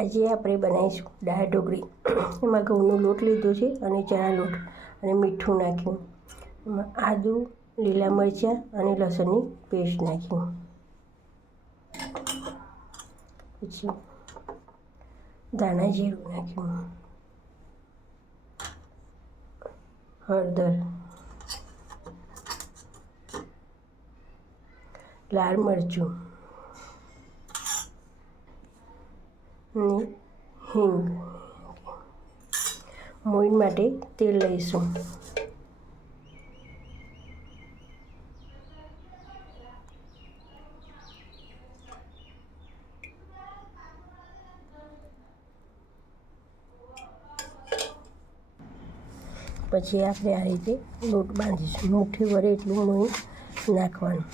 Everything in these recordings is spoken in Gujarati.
આજે આપણે બનાવીશું દાળ ઢોકળી. એમાં ઘઉંનો લોટ લીધો છે અને ચણા લોટ અને મીઠું નાખ્યું. એમાં આદું, લીલા મરચાં અને લસણની પેસ્ટ નાખ્યું. પછી ધાણા જીરું નાખ્યું, હળદર, લાલ મરચું અને હિંગ. મોઈન માટે તેલ લઈશું. પછી આપણે આ રીતે લોટ બાંધીશું. મુઠ્ઠી ભરે એટલું મોઈન નાખવાનું.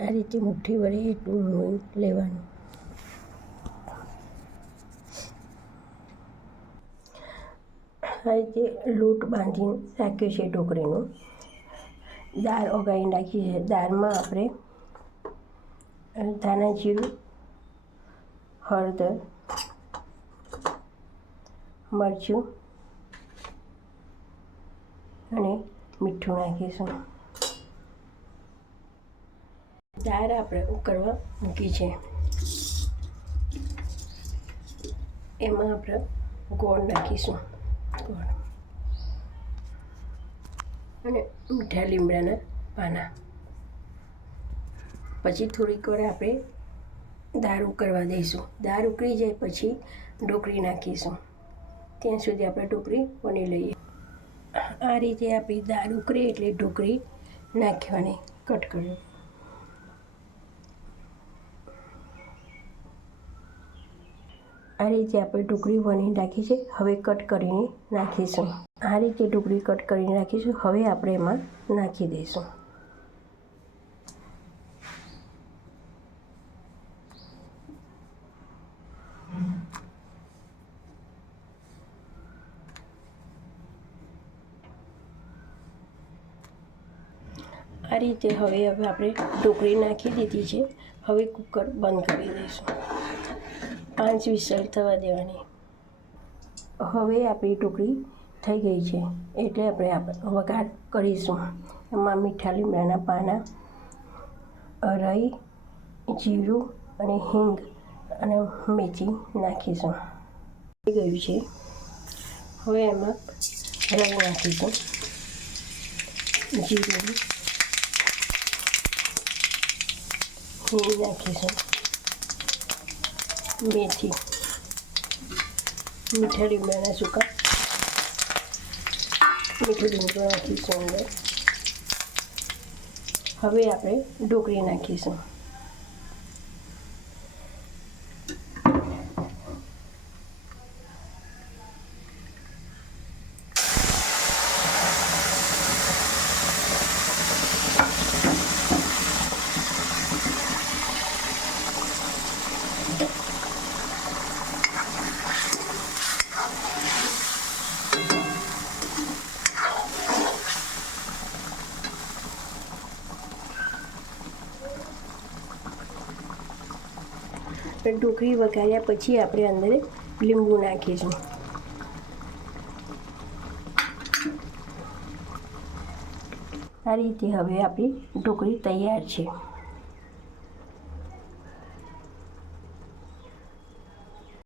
આ રીતે મુઠ્ઠી ભરે એટલું મોઈન લેવાનું. આ રીતે લોટ બાંધીને રાખ્યો છે ઢોકળીનો. દાળ ઓગાળી નાખી છે. દાળમાં આપણે ધાણા જીરું, હળદર, મરચું અને મીઠું નાખીશું. દાળ આપણે ઉકળવા મૂકી છે. એમાં આપણે ગોળ નાખીશું, ગોળ અને મીઠા લીમડાના પાના. પછી થોડીક વાર આપણે દાળ ઉકળવા દઈશું. દાળ ઉકળી જાય પછી ઢોકળી નાખીશું. ત્યાં સુધી આપણે ઢોકળી વણી લઈએ. આ રીતે આપણી દાળ ઉકળે એટલે ઢોકળી નાખવાની. કટ કરી આ રીતે આપણે ઢોકળી વણી રાખી છે. હવે કટ કરીને નાખીશું. આ રીતે ઢોકળી કટ કરીને નાખીશું. હવે આપણે એમાં નાખી દઈશું. આ રીતે હવે આપણે ઢોકળી નાખી દીધી છે. હવે કુકર બંધ કરી દઈશું. 5 વિસલ થવા દેવાની. હવે આપણી ઢોકળી થઈ ગઈ છે એટલે આપણે વઘાર કરીશું. એમાં મીઠા લીમડાના પાના, રાઈ, જીરું અને હિંગ અને મેથી નાખીશું. થઈ ગયું છે. હવે એમાં રાઈ નાખીશું, જીરું, હિંગ નાખીશું, મેથી, મીઠા લીમડાના સૂકા, મીઠું લીમડું નાખીશું અંદર. હવે આપણે ઢોકળી નાખીશું. ઢોકળી વઘાર્યા પછી આપણે અંદર લીંબુ નાખીશું. આ રીતે હવે આપણી ઢોકળી તૈયાર છે.